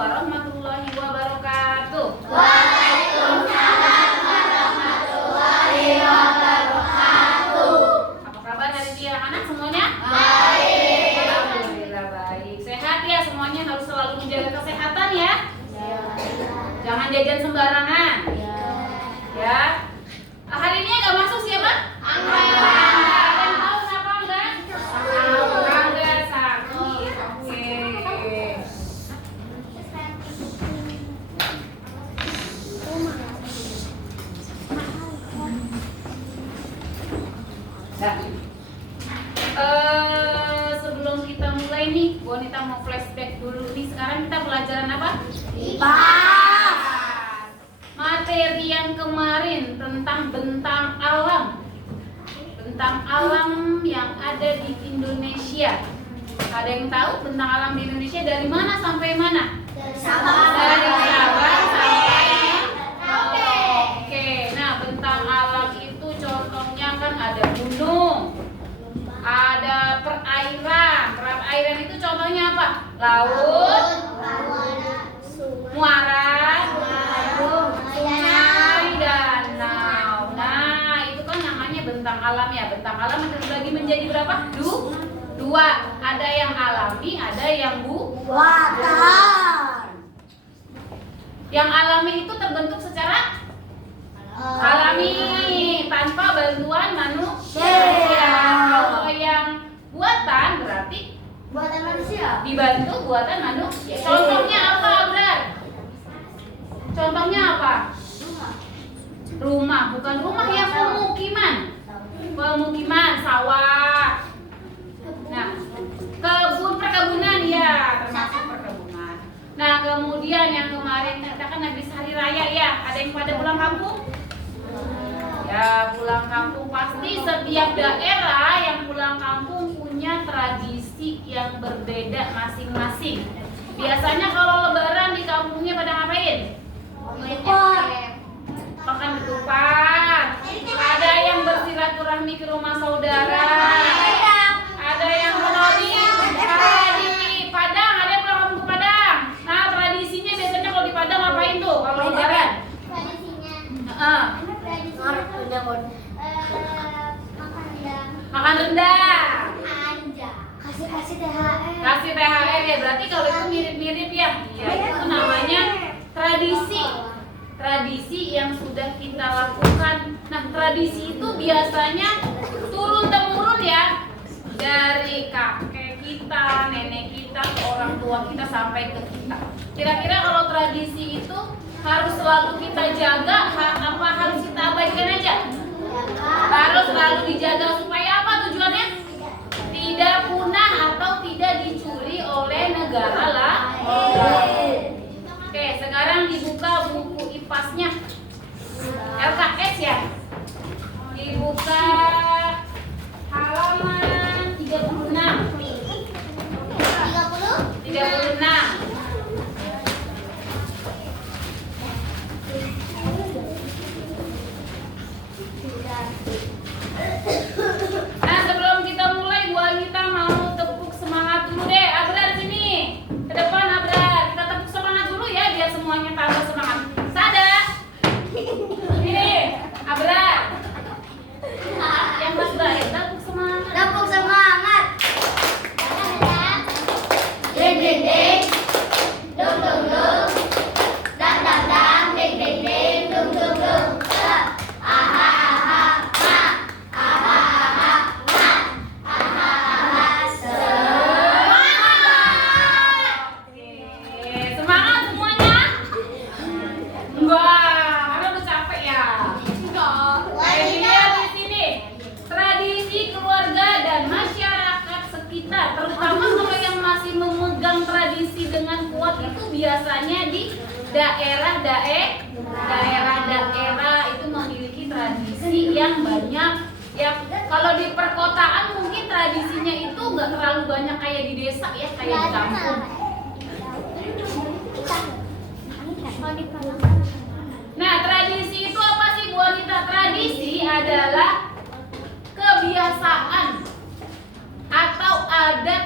warahmatullahi wabarakatuh. Waalaikumsalam warahmatullahi wabarakatuh. Apa kabar hari ini anak-anak semuanya? Baik. Alhamdulillah baik. Sehat ya semuanya, harus selalu menjaga kesehatan ya. Jangan jajan sembarangan. Ya. Hari ini yang nggak masuk siapa? Angga. Ada yang tahu kenapa enggak? Angga sakit. Oke. Nah, sebelum kita mulai nih, Bonita mau flashback dulu nih. Sekarang kita pelajaran apa? IPA. Materi yang kemarin tentang bentang alam. Bentang alam yang ada di Indonesia. Ada yang tahu bentang alam di Indonesia dari mana sampai mana? Dari Sabang sampai Oke. Nah, bentang alam itu contohnya kan ada gunung, ada perairan. Perairan itu contohnya apa? Laut, muara, sungai, danau. Nah, itu kan namanya bentang alam ya. Bentang alam terbagi menjadi berapa? Dua. Ada yang alami, ada yang Buatan. Yang alami itu terbentuk secara alami tanpa bantuan manusia. Kalau yang buatan berarti Buatan manusia. dibantu buatan manusia. Contohnya apa, Abrar? Contohnya apa? Rumah, bukan rumah ya, pemukiman. Pemukiman, sawah. Nah, perkebunan ya, termasuk perkebunan. Nah, kemudian yang kemarin kita kan habis hari raya ya, ada yang pada pulang kampung? Ya, pulang kampung. Pasti setiap daerah yang pulang kampung punya tradisi yang berbeda masing-masing. Biasanya kalau lebaran di kampungnya pada ngapain? Makan ketupat. Ada yang bersilaturahmi ke rumah saudara. Ada yang menori. Di Padang, ada yang pulang kampung ke Padang. Nah, tradisinya biasanya kalau di Padang ngapain tuh kalau lebaran? Makan rendang. Kasih THR. Kasih THR ya, berarti kalau itu mirip-mirip ya. Iya, itu namanya tradisi. Tradisi yang sudah kita lakukan. Nah, tradisi itu biasanya turun-temurun ya. Dari kakek kita, nenek kita, ke orang tua kita sampai ke kita. Kira-kira kalau tradisi itu harus selalu kita jaga, apa harus kita abaikan aja? Harus selalu dijaga supaya apa tujuannya? Tidak punah atau tidak dicuri oleh negara lain. Oke, sekarang dibuka buku IPAS-nya. LKS ya. Dibuka halaman 36. 36. Nah, sebelum kita mulai, Bu Anita mau tepuk semangat dulu deh. Abrar sini, ke depan Abrar. Kita tepuk semangat dulu ya, biar semuanya tambah semangat. Sada. Ini, Abrar. Yang Mas baik, tepuk semangat. Tepuk semangat. Ding ding ding. Dung dung dung. Dang dang dang. Ding ding ding. Dung dung dung. Aha aha ha. Aha aha ha. Aha aha semangat. Oke, semangat semuanya. Enggak, karena udah capek ya. Ini dia di sini. Tradisi keluarga dan masyarakat sekitar, terutama kalau yang masih memegang tradisi dengan kuat itu biasanya di daerah itu memiliki tradisi yang banyak. Ya, kalau di perkotaan mungkin tradisinya itu nggak terlalu banyak kayak di desa ya, kayak di kampung. Nah, tradisi itu apa sih Bu Anita? Tradisi adalah kebiasaan atau adat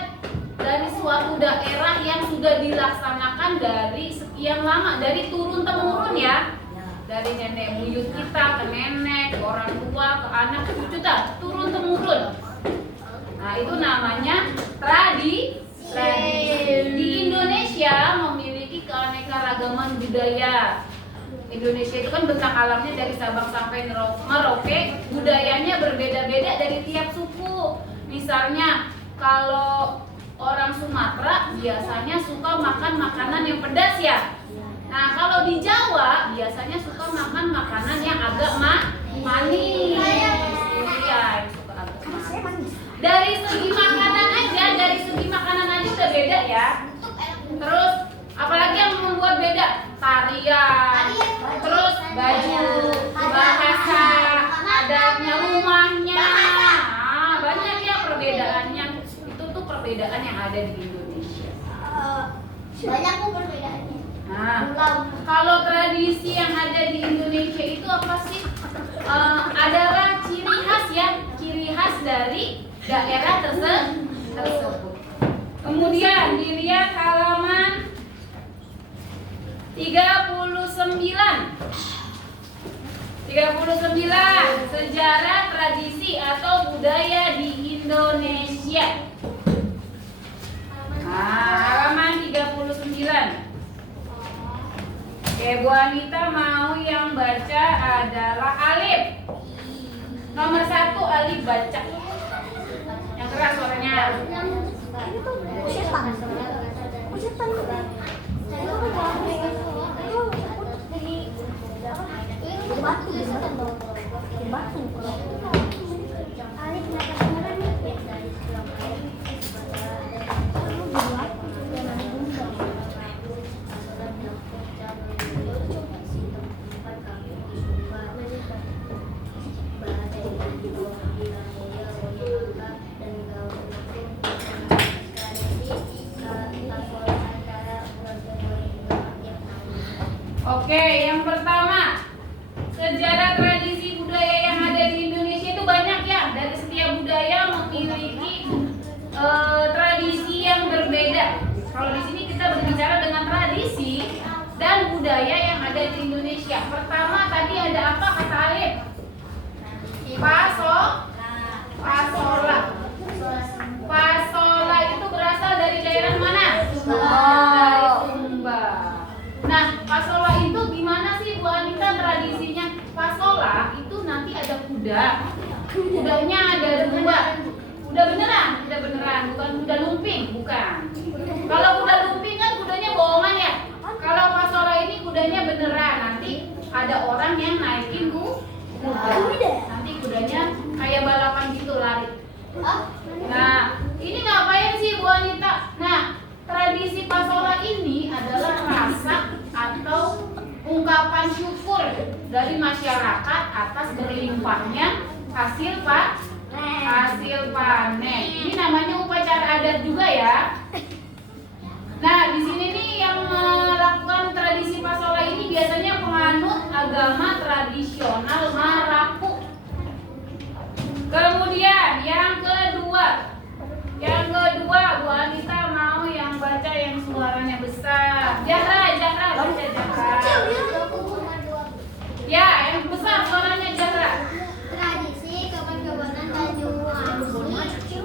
dari suatu daerah yang sudah dilaksanakan dari sekian lama, dari turun temurun ya, dari nenek buyut kita ke nenek, ke orang tua, ke anak, ke cucu, turun temurun. Nah itu namanya tradisi. Di Indonesia memiliki keanekaragaman budaya. Indonesia itu kan bentang alamnya dari Sabang sampai Merauke, budayanya berbeda-beda dari tiap suku. Misalnya kalau orang Sumatera biasanya suka makan makanan yang pedas ya. Nah kalau di Jawa biasanya suka makan makanan yang agak manis. Iya, yang suka agak manis. Dari segi makanan aja udah beda ya. Terus apalagi yang membuat beda? Tarian, terus baju, bahasa, adatnya, rumahnya. Nah, banyak ya perbedaannya. Itu tuh perbedaan yang ada di Indonesia. Banyak kok perbedaannya. Nah, kalau tradisi yang ada di Indonesia itu apa sih? Adalah ciri khas ya, ciri khas dari daerah tersebut. Kemudian dilihat halaman 39. Sejarah, tradisi atau budaya di Indonesia. Nah, halaman 39. Oke, Bu Anita mau yang baca adalah Alif. Nomor 1 Alif baca. Yang keras suaranya. Oke, yang pertama, sejarah tradisi budaya yang ada di Indonesia itu banyak ya. Dari setiap budaya memiliki tradisi yang berbeda. Kalau di sini kita berbicara dengan tradisi dan budaya yang ada di Indonesia. Pertama tadi ada apa kata Alif? Pasola. Pasola itu berasal dari daerah mana? Dari Sumba. Nah, pasola itu gimana sih Bu Anita tradisinya? Pasola itu nanti ada kuda. Kudanya ada 2. Kuda beneran, bukan kuda lumping, bukan. Kalau kuda lumping kan kudanya bohongan ya. Kalau pasola ini kudanya beneran. Nanti ada orang yang naikin kuda. Nanti kudanya kayak balapan gitu lari. Nah, ini ngapain sih Bu Anita? Nah, tradisi pasola ini adalah rasa atau ungkapan syukur dari masyarakat atas berlimpahnya hasil panen. Ini namanya upacara adat juga ya. Nah, di sini nih yang melakukan tradisi pasola ini biasanya penganut agama tradisional Marapu. Kemudian yang kedua Bu Anita mau yang baca yang suaranya besar. Jahra baca Jahra. Ya, yang besar suaranya Jahra. Tradisi kapan-kapanan Tanjung Wangi.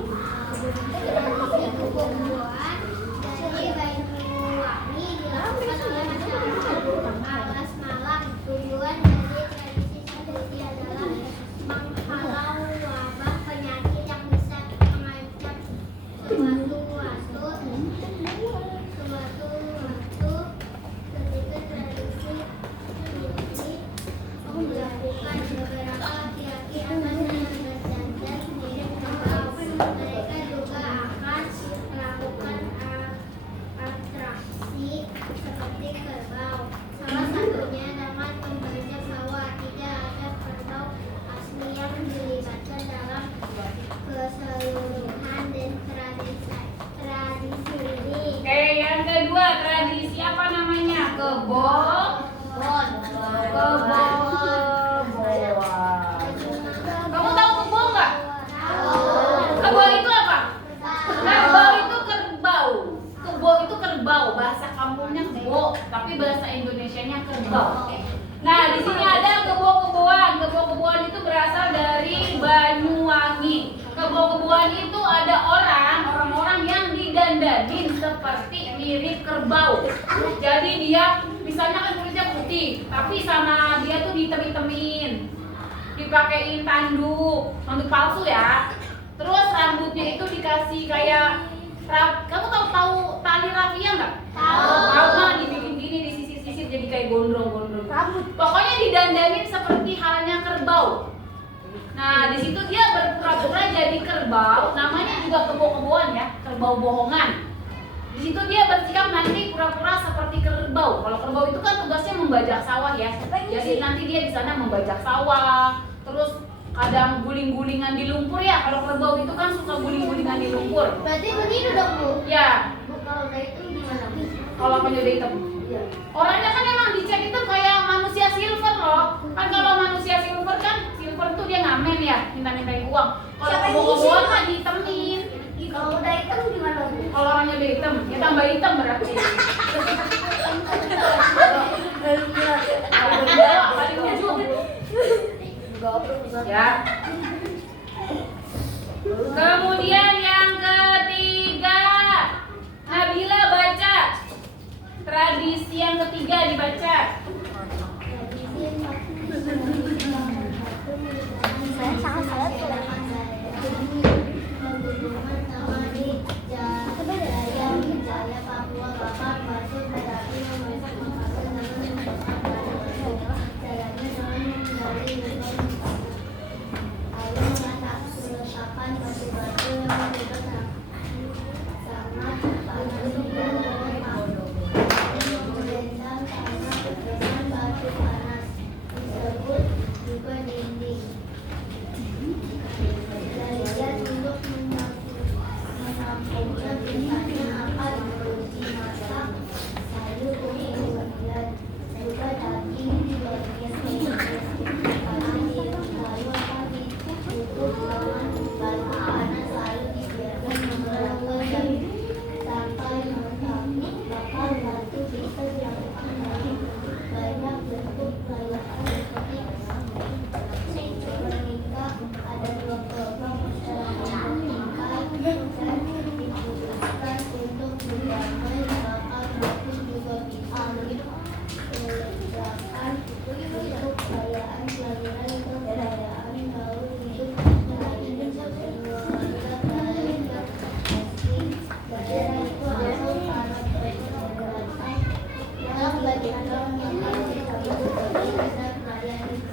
Pembuatan dari Banyuwangi dilakukan oleh masyarakat Alas Malang. Tujuan dari tradisi seperti adalah menghalau wabah penyakit yang bisa mengancam suatu ketika tradisi ini melakukan beberapa kegiatan yang berdandan mirip kerbau. Mereka juga akan melakukan atraksi seperti kerbau. Salah satunya dengan membajak sawah. Tidak ada kerbau asli yang dilibatkan dalam keseluruhan dan tradisi ini. Oke, yang kedua tradisi apa namanya? Kebon. Kamu tahu kebo nggak? Kebo itu apa? Kerbau itu kerbau. tapi bahasa Indonesianya kerbau. Nah, di sini ada kebo-keboan. Kebo-keboan itu berasal dari Banyuwangi. Kebo-keboan itu ada orang-orang yang didandanin seperti mirip kerbau. Jadi dia misalnya kan kulitnya putih, tapi sama dia tuh ditem-temin, dipakein tanduk palsu ya. Terus rambutnya itu dikasih kayak kamu tahu tali rafia nggak? Tahu mah dibikin gini, disisir-sisir jadi kayak gondrong-gondrong. Pokoknya didandanin seperti halnya kerbau. Nah, di situ dia berpura-pura jadi kerbau, namanya juga kebo-keboan ya, kerbau bohongan. Di situ dia bersikap nanti pura-pura seperti kerbau. Kalau kerbau itu kan tugasnya membajak sawah ya. Jadi nanti dia di sana membajak sawah, terus kadang guling-gulingan di lumpur ya. Kalau kerbau itu kan suka guling-gulingan di lumpur. Berarti begitu dong, Bu? Ya. Kalau udah itu gimana, Bu? Kalau udah hitam. Iya. Orangnya kan emang dicat itu kayak manusia silver loh. Kan kalau manusia silver tuh dia ngamen ya, minta-mintain uang. Kalau kebo-keboan mah ditemin. Kalau udah hitam gimana, Bu? Kalau orangnya udah hitam, ya tambah hitam berarti. Paling ujung. Ya. Kemudian yang ketiga, Nabila baca. Tradisi yang ketiga dibaca.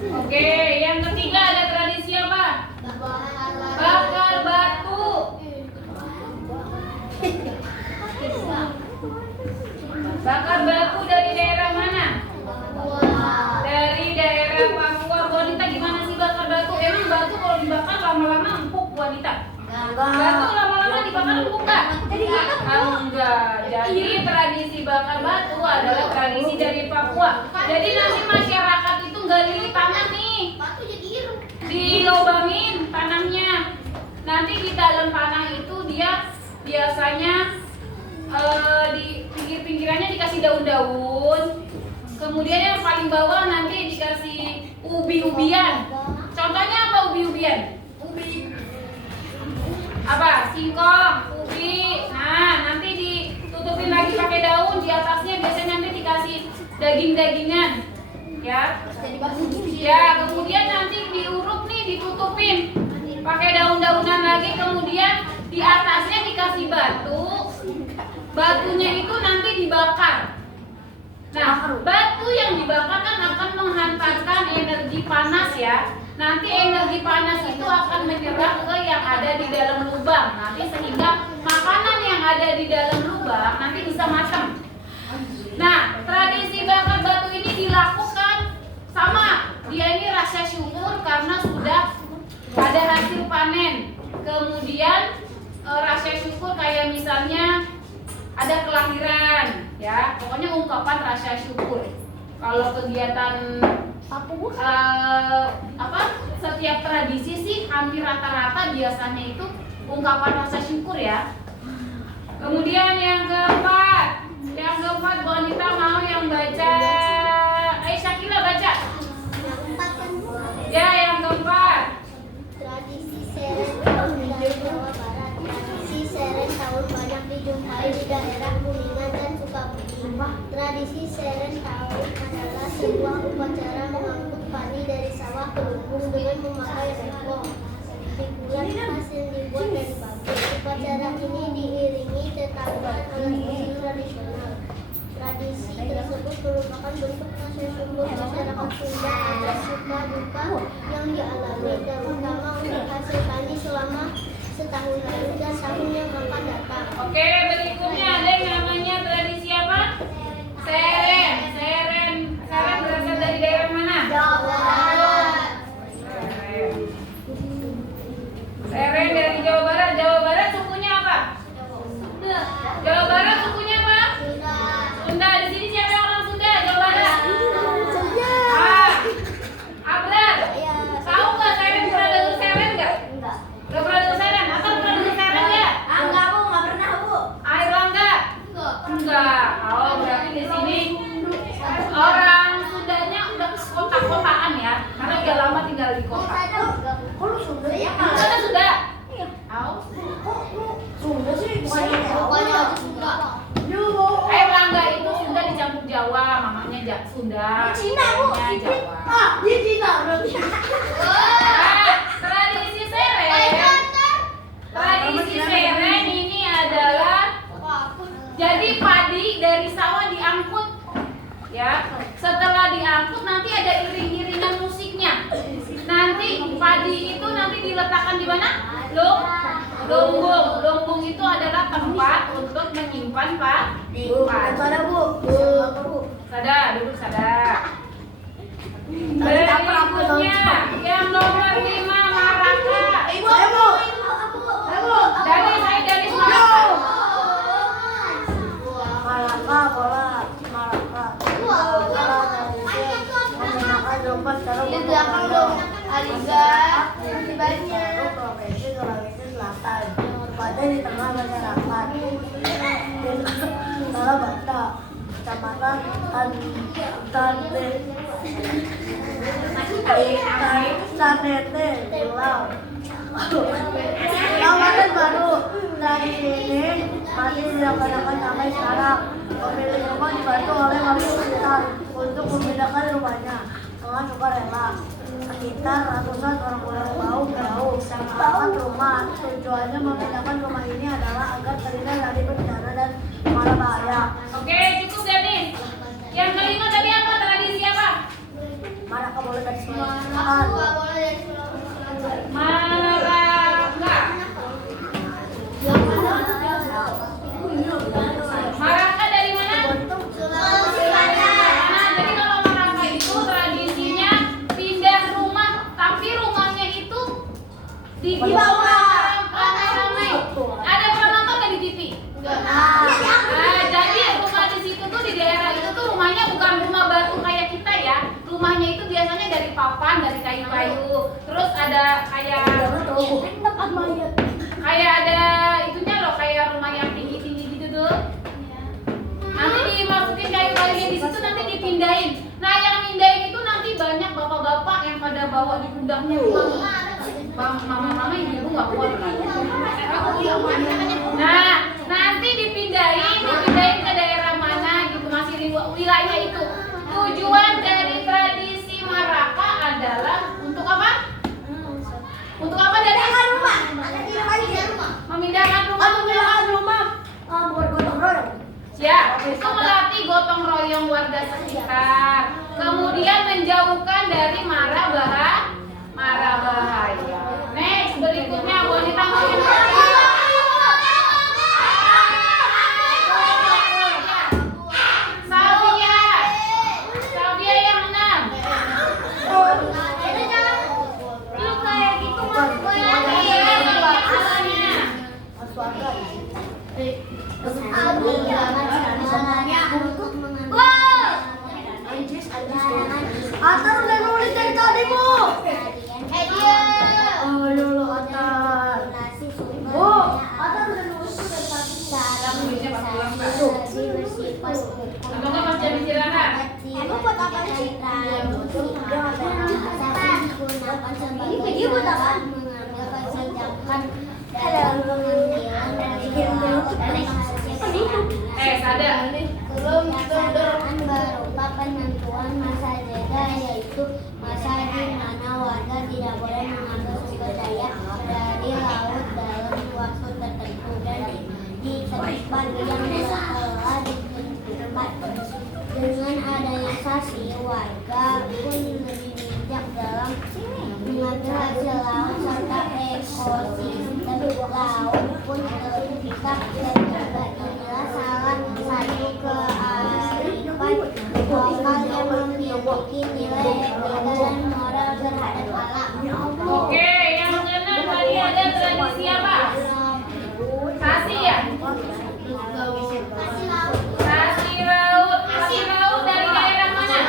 Oke, yang ketiga ada tradisi apa? Bakar batu. Bakar batu dari daerah mana? Dari daerah Papua. Wanita gimana sih bakar batu? Emang batu kalau dibakar lama-lama empuk wanita? Batu lama-lama dibakar empuk nggak? Enggak. Jadi tradisi bakar batu adalah tradisi dari Papua. Jadi nanti masyarakat itu gali tanah nih, dilobangin tanahnya. Nanti di dalam tanah itu dia biasanya di pinggir-pinggirannya dikasih daun-daun. Kemudian yang paling bawah nanti dikasih ubi-ubian. Contohnya apa ubi-ubian? Apa? Singkong, ubi. Nah, nanti ditutupin lagi pakai daun. Di atasnya biasanya nanti dikasih daging-dagingan. Ya. Ya, kemudian nanti diuruk nih, ditutupin pakai daun-daunan lagi. Kemudian di atasnya dikasih batu. Batunya itu nanti dibakar. Nah, batu yang dibakar kan akan menghantarkan energi panas ya. Nanti energi panas itu akan menyerap ke yang ada di dalam lubang. Nanti sehingga makanan yang ada di dalam lubang nanti bisa matang. Nah, tradisi bakar batu ini dilakukan sama. Dia ini rasa syukur karena sudah ada hasil panen. Kemudian rasa syukur kayak misalnya ada kelahiran, ya. Pokoknya ungkapan rasa syukur. Kalau kegiatan setiap tradisi sih hampir rata-rata biasanya itu ungkapan rasa syukur ya. Kemudian yang keempat, Yang keempat Bonita mau yang baca. Ayo Syakila baca. Yang keempat kan Bu. Ya, yang keempat. Tradisi seren dari Jawa Barat. Tradisi seren tahun banyak dijumpai di daerah Kuningan dan Sukabumi. Tradisi seren tahun adalah sebuah upacara mengangkut padi dari sawah ke lumbung dengan memakai repot. Pikulan khas yang dibuat dari bambu. Upacara ini diiringi tetapan alat musik tradisional. Tradisi tersebut merupakan bentuk rasa syukur masyarakat Sunda atas suka duka yang dialami, terutama untuk hasil tani selama setahun lalu dan tahun yang akan datang. Oke, berikutnya ada yang namanya tradisi apa? Seren. Seren berasal dari daerah mana? Jawa Barat. Seren dari Jawa Barat. Jawa Barat sukunya apa? Jawa Barat sukunya apa? Sunda. Di sini siapa yang orang Sunda? Jawa Barat. Ah, Abrar. Tahu nggak Seren? Pernah dengar Seren nggak? Nggak pernah dengar Seren? Atau pernah dengar Seren nggak? Enggak Bu, enggak pernah Bu. Air Langga? Enggak. Oh, berarti di sini orang Sundanya udah kota-kotaan ya, karena udah lama tinggal di kota. Kalau Sunda ya Mana Sunda? Oh. Sunda sih bukannya Sunda. Air Langga itu Sunda dicampur Jawa, mamanya Sunda. Cina Bu. Ayahnya Jawa. Ah, dia Cina berarti. Nah, tradisi Seren. Tradisi Seren ini adalah jadi padi dari sawah diangkut, ya. Setelah diangkut nanti ada iring-iringan musiknya. Nanti padi itu nanti diletakkan di mana? Lumbung. Lumbung itu adalah tempat untuk menyimpan padi. Bu. Sada, duduk sada. Berikutnya yang nomor 5 Maraka. Dari Maraka. Malaka, bola, Malaka. Menggunakan lompat kalau di belakang dong. Aliga, masih banyak. Provinsi Sulawesi Selatan, berada di tengah masyarakat. Salah Bata, Kecamatan Sanete, Pulau. Kawasan baru dari ini masih dilaksanakan sampai sekarang. Pemilik rumah dibantu oleh warga sekitar untuk memindahkan rumahnya dengan sukarela. Sekitar ratusan orang bau sepakat rumah. Tujuannya memindahkan rumah ini adalah agar terhindar dari bencana dan mara bahaya. Oke, cukup Gadis. Yang kelima tadi apa? Tradisi apa? Maraka boleh dari semua. Maraka. Maraka dari mana? Nah, jadi kalau Maraka itu tradisinya pindah rumah, tapi rumahnya itu di bawah ramai-ramai. Ada pernah nonton nggak di TV? Nah, jadi rumah di situ tuh di daerah itu tuh rumahnya bukan rumah batu kayak kita ya. Rumahnya itu biasanya dari papan, dari kayu-kayu. Terus ada kayak ada itunya loh, kayak rumah yang tinggi-tinggi gitu tuh. Nanti dimasukin kayu-kayunya di situ, nanti dipindahin. Nah, yang pindahin itu nanti banyak bapak-bapak yang pada bawa di pundaknya. Mama-mama ibu nggak kuat kan? Nah, nanti dipindahin ke daerah mana gitu, masih di wilayah itu. Tujuan dari tradisi Maraka adalah untuk apa? Untuk apa dari rumah? Memindahkan rumah. Buat gotong royong. Ya, itu melatih gotong royong warga sekitar. Kemudian menjauhkan dari mara bahaya. Next, berikutnya wanita mungkin Salvia yang 6. Lu kayak gitu Atar udah nulis dari tadi, Bu. Ayo lo Atar. Bu, Atar udah nulis dari tadi. Cara menulisnya pakai ulang, Mbak. tradisi berasal digunakan sebagai alat mengambil kebijakan dalam pengambilan Sadar. pelaksanaan berupa penentuan masa jeda, yaitu masa di mana warga tidak boleh mengambil sumber daya dari laut dalam waktu tertentu dan di tempat yang telah ditentukan. Dengan adanya sanksi, warga pun lebih bijak dalam mengambil hasil laut serta ekosistem laut pun tercipta terjaga. Inilah salah satu kearifan lokal yang memiliki nilai etika dan moral terhadap alam. Oke, yang keenam tadi ada tradisi apa? Sasi ya? Sasi laut. Sasi laut dari daerah mana?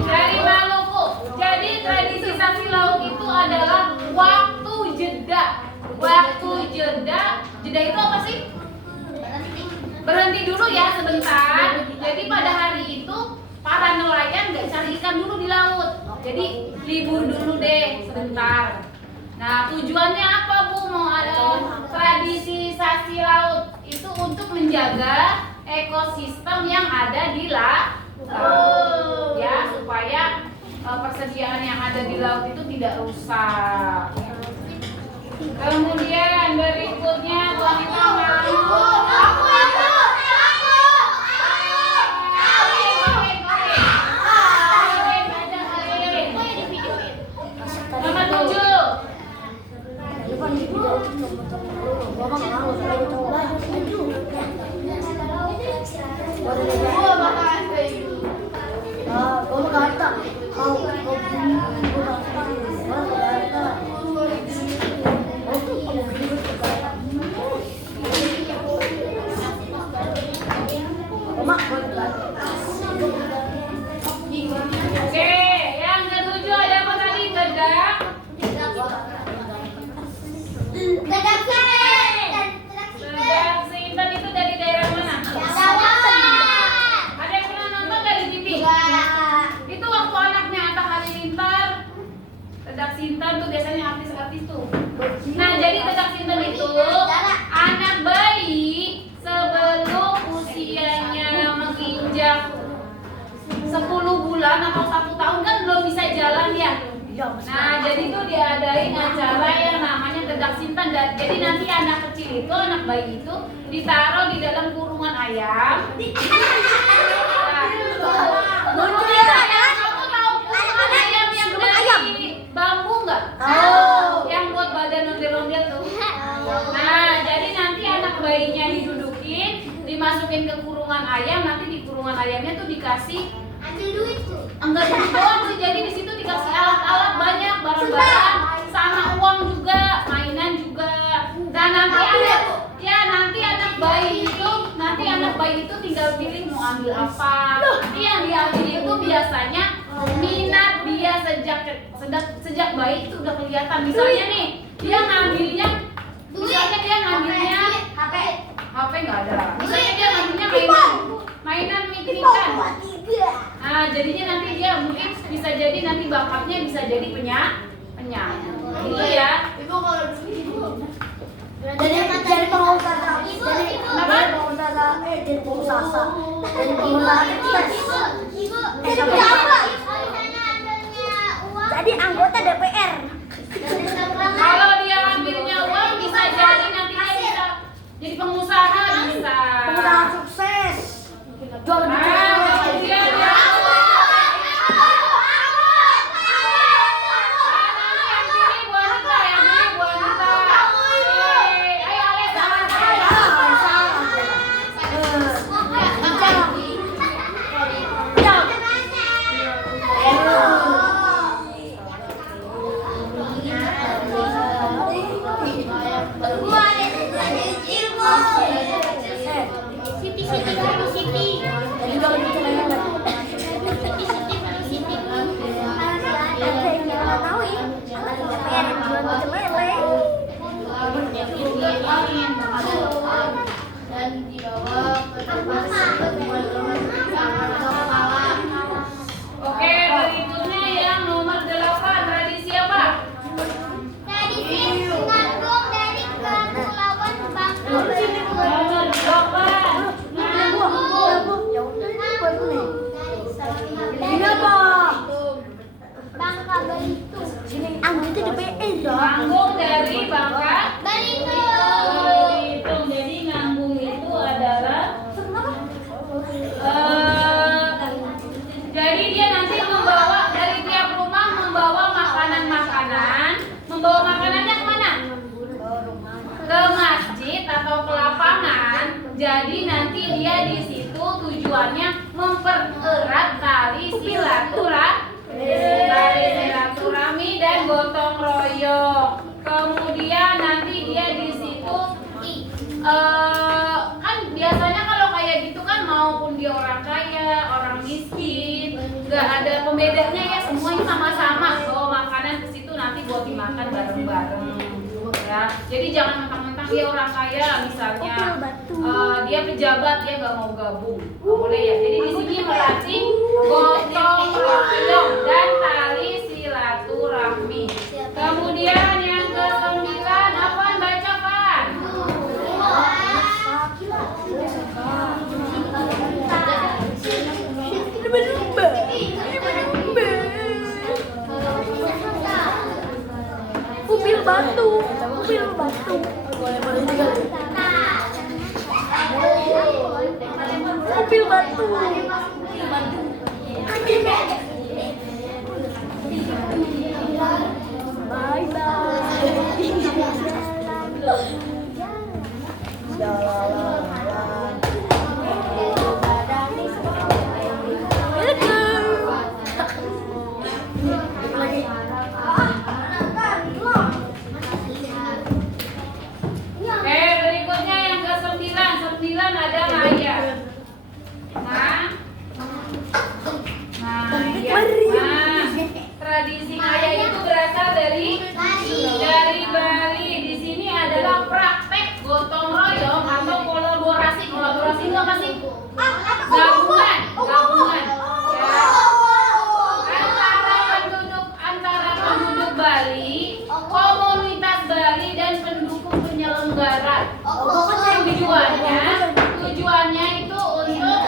Dari Maluku. Jadi tradisi sasi laut itu adalah waktu jeda. Waktu jeda. Jeda itu apa sih? Berhenti dulu ya sebentar. Jadi pada hari itu para nelayan nggak cari ikan dulu di laut. Jadi libur dulu deh sebentar. Nah, tujuannya apa Bu? Mau ada tradisi sasi laut itu untuk menjaga ekosistem yang ada di laut. Ya, supaya persediaan yang ada di laut itu tidak rusak. Kemudian berikutnya wanita nomor 7. Oke, yang ketujuh ada apa tadi? Dedak. Dedak Sinten itu dari daerah mana? Ada yang pernah nonton nggak di TV? Itu waktu anaknya Atta Halilintar. Dedak Sinten tuh biasanya artis-artis tuh. Nah, jadi Dedak Sinten itu anak bayi sebelum usianya menginjak 10 bulan atau 1 tahun kan belum bisa jalan ya. Nah, jadi tuh diadain acara yang namanya Dedak Sinten. Jadi nanti anak kecil itu, anak bayi itu ditaruh di dalam kurungan ayam. Kamu tahu kurungan ayam yang dari bambu nggak? Yang buat badan ondel-ondel tuh. Nah, jadi nanti anak bayinya didudukin, dimasukin ke kurungan ayam. Nanti di kurungan ayamnya tuh dikasih enggak duit doang sih, jadi di situ dikasih alat-alat banyak, barang-barang sama uang juga, mainan juga. Dan nanti anak bayi itu tinggal pilih mau ambil apa. Nanti yang diambil itu biasanya minat dia sejak bayi itu udah kelihatan. Misalnya nih, dia ngambilnya HP nggak ada. Misalnya dia ngambilnya mainan mik-mikan. Nah, jadinya nanti dia mungkin bisa jadi nanti bakatnya bisa jadi penyanyi. Gitu ya. Ibu kalau dulu jadi pengusaha jadi pengusaha jadi anggota DPR. Kalau dia ambilnya uang bisa jadi nanti dia bisa jadi pengusaha bisa. Pengusaha sukses. Jual nggak ada pembedanya ya, semuanya sama-sama bawa makanan ke situ nanti buat dimakan bareng-bareng ya. Jadi jangan mentang-mentang dia orang kaya misalnya, dia pejabat dia nggak mau gabung, nggak boleh ya. Jadi di sini melatih gotong royong dan tali silaturahmi. Kemudian yang ke-9 apa bacakan? Mobil batu. Mobil batu. Bye Oke, berikutnya yang ke-9. 9 ada ngayah. Tradisi ngayah itu berasal dari Bali. Di sini adalah praktek gotong royong atau kolaborasi itu apa sih? Gabungan ya. Antara penduduk Bali, komunitas Bali dan pendukung penyelenggara. Tujuannya itu untuk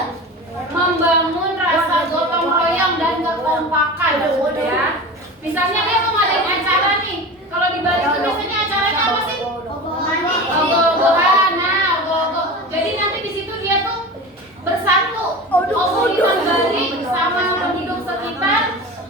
membangun rasa gotong royong dan kekompakan ya. Misalnya dia mau ngadain acara nih. Kalau di Bali itu biasanya acaranya apa sih? Ogoh-ogohan. Jadi nanti di situ dia tuh bersatu komunitas Bali sama penduduk sekitar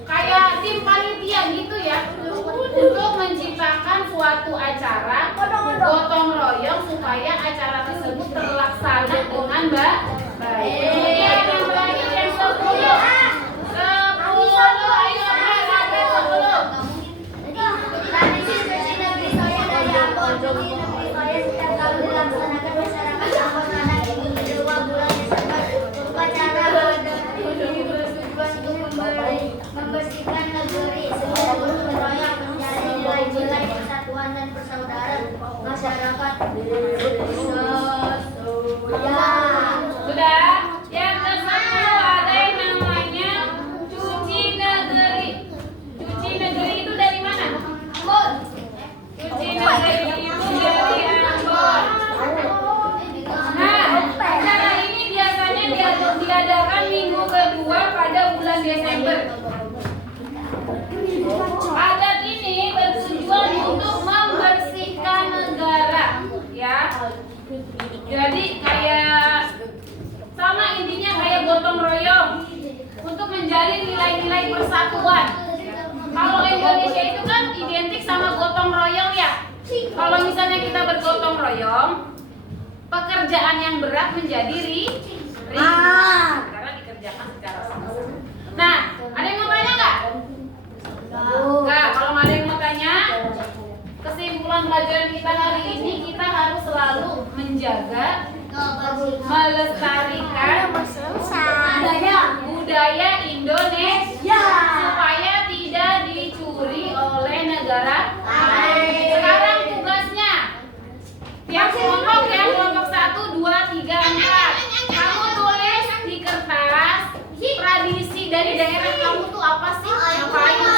kayak tim panitia gitu ya, untuk menciptakan suatu acara gotong royong supaya acara tersebut terlaksana dengan baik. Kemudian yang terakhir yang 10. Ayo sampai 10. Tradisi suci negeri saya dari Ambon. Suci negeri saya setiap tahun dilaksanakan masyarakat Ambon pada minggu kedua bulan Desember. Upacara ini bertujuan untuk membersihkan negeri sehingga gotong royong menjadi nilai-nilai persatuan dan persaudaraan masyarakat Indonesia. Sudah? Yang ke-10 ada yang namanya cuci negeri. Cuci negeri itu dari mana? Cuci negeri itu dari Ambon. Nah, acara ini biasanya diadakan minggu kedua pada bulan Desember. Adat ini bertujuan untuk membersihkan negara, ya. Jadi kayak sama intinya kayak gotong royong untuk menjalin nilai-nilai persatuan. Kalau Indonesia itu kan identik sama gotong royong ya. Kalau misalnya kita bergotong royong, pekerjaan yang berat menjadi ringan karena dikerjakan secara sama-sama. Nah, ada yang mau tanya nggak? Nggak. Kalau nggak ada yang mau tanya, kesimpulan pelajaran kita hari ini kita harus selalu menjaga, melestarikan budaya Indonesia supaya tidak dicuri oleh negara lain. Sekarang tugasnya tiap kelompok ya, kelompok 1, 2, 3, 4. Kamu tulis di kertas tradisi dari daerah kamu tuh apa sih? Ngapain